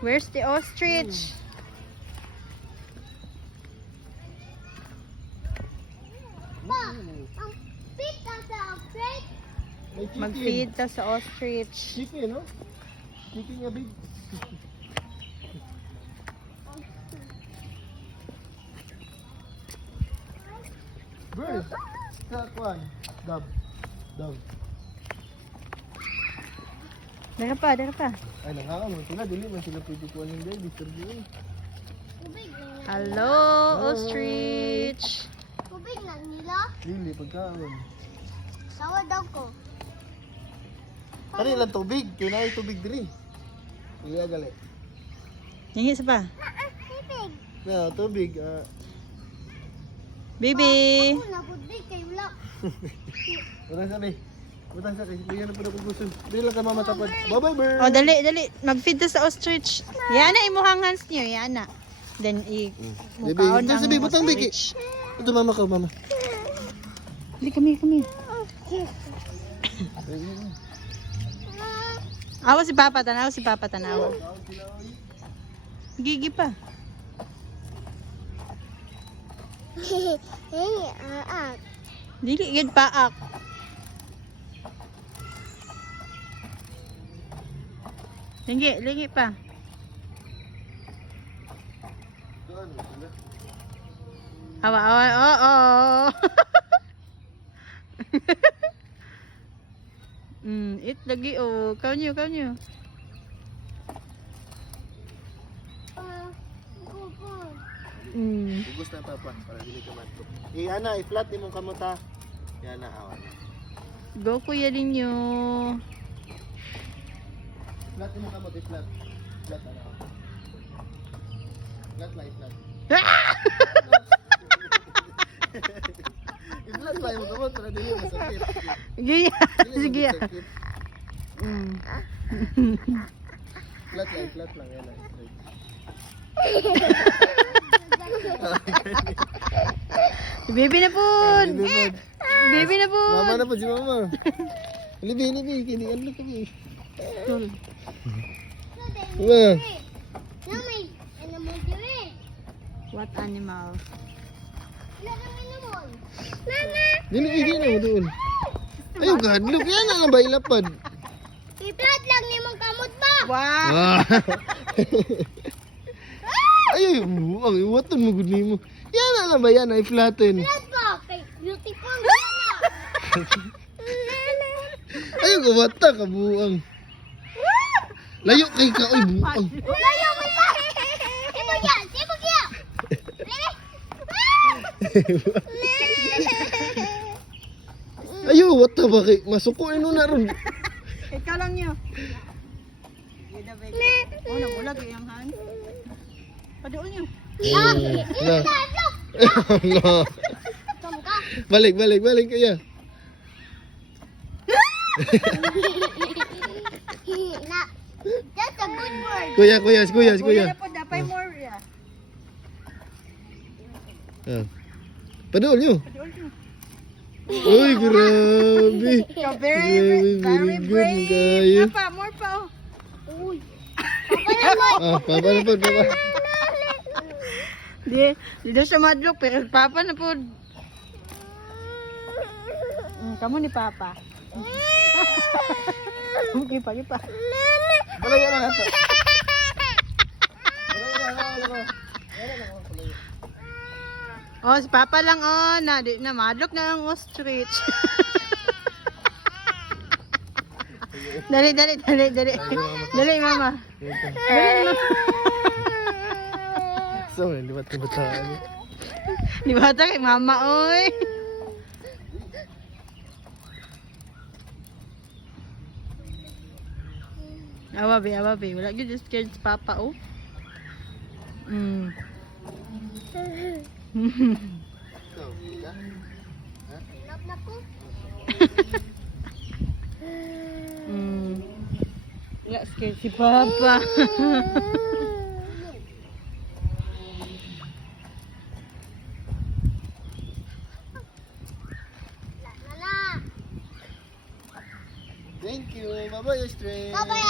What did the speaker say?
Where's the ostrich? Ma, ang feet na sa ostrich. May chicken. Mag-feed ta sa ostrich. Chicken, no? Chicken nga big. Bird. Kakwan. Dove. Dove. Dara pa, dara pa. Ay, nakakaon mo sila. Dili man sila pwede kuha ng baby. Sergio. Kubig lang. Hello, ostrich. Kubig lang nila. Dili, pagkaon. Tawa daw ko. Ano lang tubig? Kaya na tubig diri. Iya gali. Hingi sa pa. Kubig. Na, tubig. Baby. Ako na kubig kay wala. Utang sa ni. Utang sa kay. Bigyan na po na kugusun. Dili lang ka mamatapad. Bye-bye, bird. Oh, dali, dali. Mag-feed ta sa ostrich. Yan na, imuhang hands niyo. Yan na. Then, Baby, mukaon ito ang sabi, butang biki. ostrich. Ito mama ka, mama. Dali, kami, kami. Awa si Papa, tanaw si Papa, tanaw. Gigi pa. Dili, gid paak. Lingi pa. Awa, oh. It lagi oh. Kau nyo. Ubus na papa para dili ka mantok. Ana, i-flat ni mong kamuta. Yan na awan. Go kuya ninyo. Flat ni mong kamot, i-flat. Flat ana. Flat lang, i-flat. I-flat lang yung kamot para dili masakit. Sige. Flat lang yan. Baby na po. Baby na po. Mama na po si mama. Libi, kini ano kami. Wah. Namay, ano mo diri? What animal? Wala kang animal. Mama! Dili na mo doon. Ayaw gadlok yan na lang ba ilapad. I-flat lang ni mong kamot ba? Wow. Ayaw ang iwatan mo gud nimo. Yan na lang ba yan ay flatten. Flat ba? Kay beautiful na. Ayaw gawata ka buang. Layo kay ka oy buang. Layo mo ba? Sibugya! Ayaw wata ba kay masuko ino na ron. Ikaw lang nyo. Oh, namulag yung hand. Padoon nyo. Na. No. Balik kaya. Na. That's a good word. Kuya. Kuya na po, dapay more. Padol nyo. Padoon nyo. Uy, grabe. Ikaw Very very good brave. kayo. Pa, more pa. Uy. Papa naman. Papa na po, papa. Di daw siya madlok, pero Papa na po. Kamu ni Papa. Gipa. Balayan na nato. Oh, si Papa lang oh, na madlok na ang ostrich. Dali. Dali, Mama. Dali, Mama. So, hindi ba tibataan? Di ba ito kay Mama, oy? Awabi. Wala yun, just scared si Papa, oh. Love na po. Wala scared si Papa. Thank you. Bye-bye, Ostrich. Bye-bye,